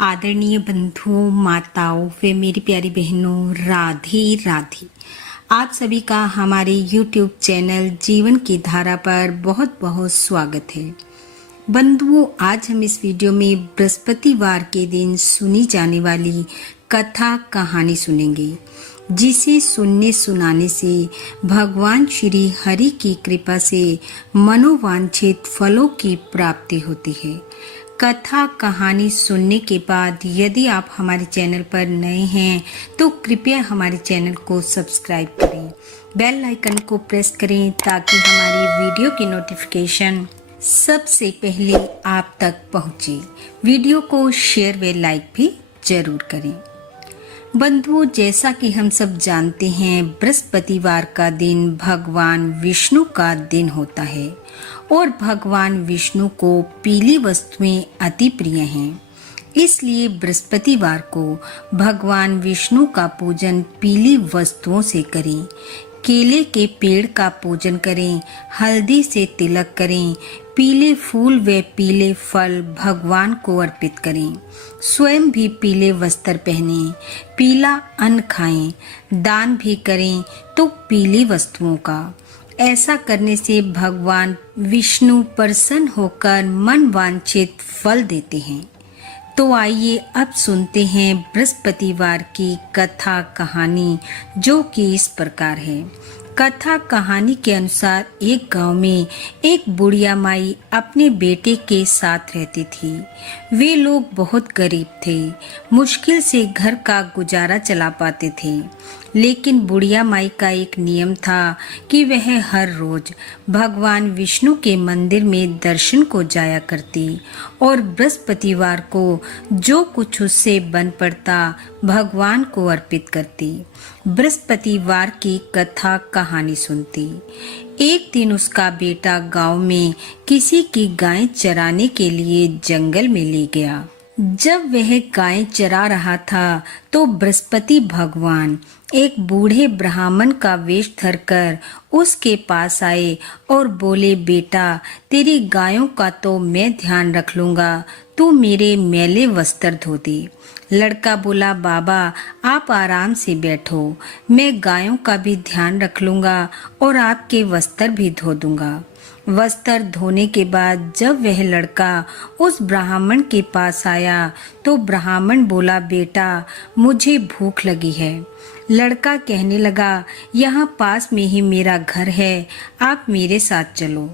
आदरणीय बंधुओं, माताओं व मेरी प्यारी बहनों, राधे राधे। आप सभी का हमारे YouTube चैनल जीवन की धारा पर बहुत बहुत स्वागत है। बंधुओं, आज हम इस वीडियो में बृहस्पतिवार के दिन सुनी जाने वाली कथा कहानी सुनेंगे, जिसे सुनने सुनाने से भगवान श्री हरि की कृपा से मनोवांछित फलों की प्राप्ति होती है। कथा कहानी सुनने के बाद यदि आप हमारे चैनल पर नए हैं तो कृपया हमारे चैनल को सब्सक्राइब करें, बेल आइकन को प्रेस करें ताकि हमारी वीडियो की नोटिफिकेशन सबसे पहले आप तक पहुंचे। वीडियो को शेयर व लाइक भी जरूर करें। बंधुओं, जैसा कि हम सब जानते हैं, बृहस्पतिवार का दिन भगवान विष्णु का दिन होता है और भगवान विष्णु को पीली वस्तुएं अति प्रिय हैं। इसलिए बृहस्पतिवार को भगवान विष्णु का पूजन पीली वस्तुओं से करें। केले के पेड़ का पूजन करें, हल्दी से तिलक करें, पीले फूल व पीले फल भगवान को अर्पित करें। स्वयं भी पीले वस्त्र पहनें, पीला अन्न खाएं, दान भी करें तो पीली वस्तुओं का। ऐसा करने से भगवान विष्णु प्रसन्न होकर मन वांछित फल देते हैं। तो आइए अब सुनते हैं बृहस्पतिवार की कथा कहानी, जो कि इस प्रकार है। कथा कहानी के अनुसार एक गांव में एक बुढ़िया माई अपने बेटे के साथ रहती थी। वे लोग बहुत गरीब थे, मुश्किल से घर का गुजारा चला पाते थे। लेकिन बुढ़िया माई का एक नियम था कि वह हर रोज भगवान विष्णु के मंदिर में दर्शन को जाया करती और बृहस्पतिवार को जो कुछ उससे बन पड़ता भगवान को अर्पित करती। बृहस्पतिवार की कथा कहानी सुनती। एक दिन उसका बेटा गांव में किसी की गाय चराने के लिए जंगल में ले गया। जब वह गाय चरा रहा था तो बृहस्पति भगवान एक बूढ़े ब्राह्मण का वेश धरकर उसके पास आए और बोले, बेटा, तेरी गायों का तो मैं ध्यान रख लूंगा, तू मेरे मैले वस्त्र धो दे। लड़का बोला, बाबा आप आराम से बैठो, मैं गायों का भी ध्यान रख लूंगा और आपके वस्त्र भी धो दूंगा। वस्त्र धोने के बाद जब वह लड़का उस ब्राह्मण के पास आया तो ब्राह्मण बोला, बेटा मुझे भूख लगी है। लड़का कहने लगा, यहाँ पास में ही मेरा घर है, आप मेरे साथ चलो।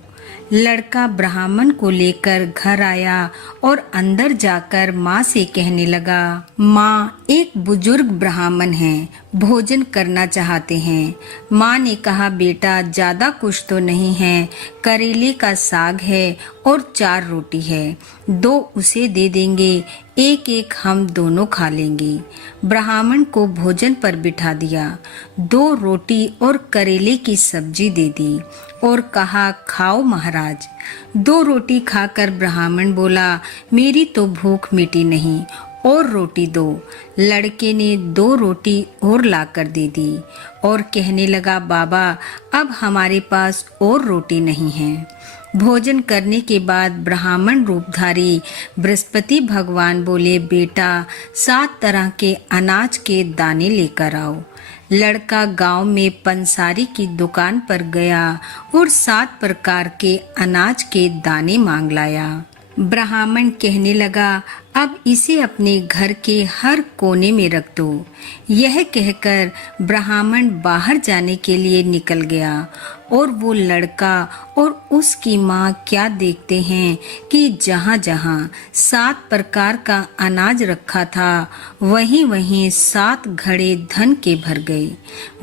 लड़का ब्राह्मण को लेकर घर आया और अंदर जाकर माँ से कहने लगा, माँ एक बुजुर्ग ब्राह्मण हैं, भोजन करना चाहते हैं। माँ ने कहा, बेटा ज्यादा कुछ तो नहीं है, करेले का साग है और 4 रोटी है, 2 उसे दे देंगे, एक एक हम दोनों खा लेंगे। ब्राह्मण को भोजन पर बिठा दिया, 2 रोटी और करेले की सब्जी दे दी और कहा, खाओ महाराज। 2 रोटी खाकर ब्राह्मण बोला, मेरी तो भूख मिटी नहीं, और रोटी दो। लड़के ने 2 रोटी और लाकर दे दी और कहने लगा, बाबा अब हमारे पास और रोटी नहीं है। भोजन करने के बाद ब्राह्मण रूपधारी बृहस्पति भगवान बोले, बेटा 7 तरह के अनाज के दाने लेकर आओ। लड़का गांव में पंसारी की दुकान पर गया और 7 प्रकार के अनाज के दाने मांग लाया। ब्राह्मण कहने लगा, अब इसे अपने घर के हर कोने में रख दो। यह कहकर ब्राह्मण बाहर जाने के लिए निकल गया और वो लड़का और उसकी माँ क्या देखते हैं कि जहाँ जहाँ 7 प्रकार का अनाज रखा था वहीं वहीं 7 घड़े धन के भर गए।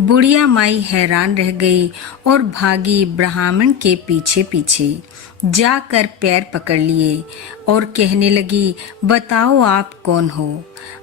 बुढ़िया माई हैरान रह गई और भागी ब्राह्मण के पीछे पीछे। जाकर पैर पकड़ लिए और कहने लगी, बताओ आप कौन हो।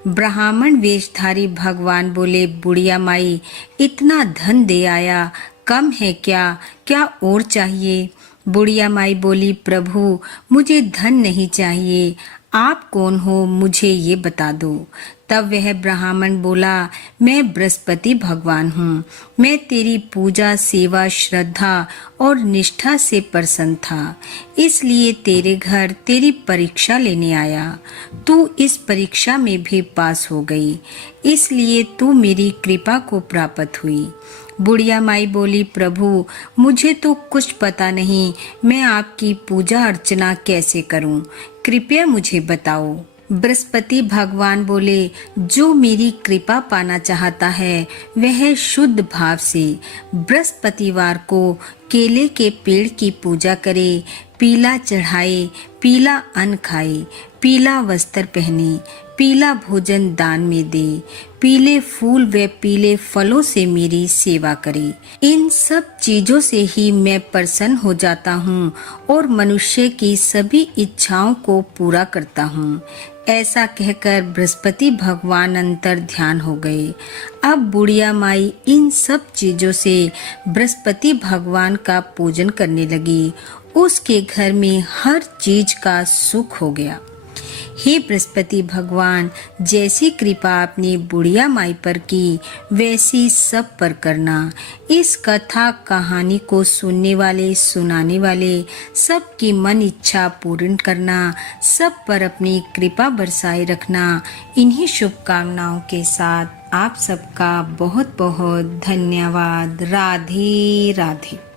ब्राह्मण वेशधारी भगवान बोले, बुढ़िया माई इतना धन दे आया, कम है क्या, क्या और चाहिए। बुढ़िया माई बोली, प्रभु मुझे धन नहीं चाहिए, आप कौन हो, मुझे ये बता दो। तब वह ब्राह्मण बोला, मैं बृहस्पति भगवान हूँ। मैं तेरी पूजा, सेवा, श्रद्धा और निष्ठा से प्रसन्न था, इसलिए तेरे घर तेरी परीक्षा लेने आया। तू इस परीक्षा में भी पास हो गई, इसलिए तू मेरी कृपा को प्राप्त हुई। बुढ़िया माई बोली, प्रभु मुझे तो कुछ पता नहीं, मैं आपकी पूजा अर्चना कैसे करूं? कृपया मुझे बताओ। बृहस्पति भगवान बोले, जो मेरी कृपा पाना चाहता है वह शुद्ध भाव से बृहस्पतिवार को केले के पेड़ की पूजा करे, पीला चढ़ाए, पीला अन्न खाए, पीला वस्त्र पहने, पीला भोजन दान में दे, पीले फूल व पीले फलों से मेरी सेवा करे। इन सब चीजों से ही मैं प्रसन्न हो जाता हूँ और मनुष्य की सभी इच्छाओं को पूरा करता हूँ। ऐसा कहकर बृहस्पति भगवान अंतर ध्यान हो गए। अब बुढ़िया माई इन सब चीजों से बृहस्पति भगवान का पूजन करने लगी। उसके घर में हर चीज का सुख हो गया। हे बृहस्पति भगवान, जैसी कृपा आपने बुढ़िया माई पर की वैसी सब पर करना। इस कथा कहानी को सुनने वाले, सुनाने वाले सबकी मन इच्छा पूर्ण करना, सब पर अपनी कृपा बरसाए रखना। इन्हीं शुभकामनाओं के साथ आप सबका बहुत बहुत धन्यवाद। राधे राधे।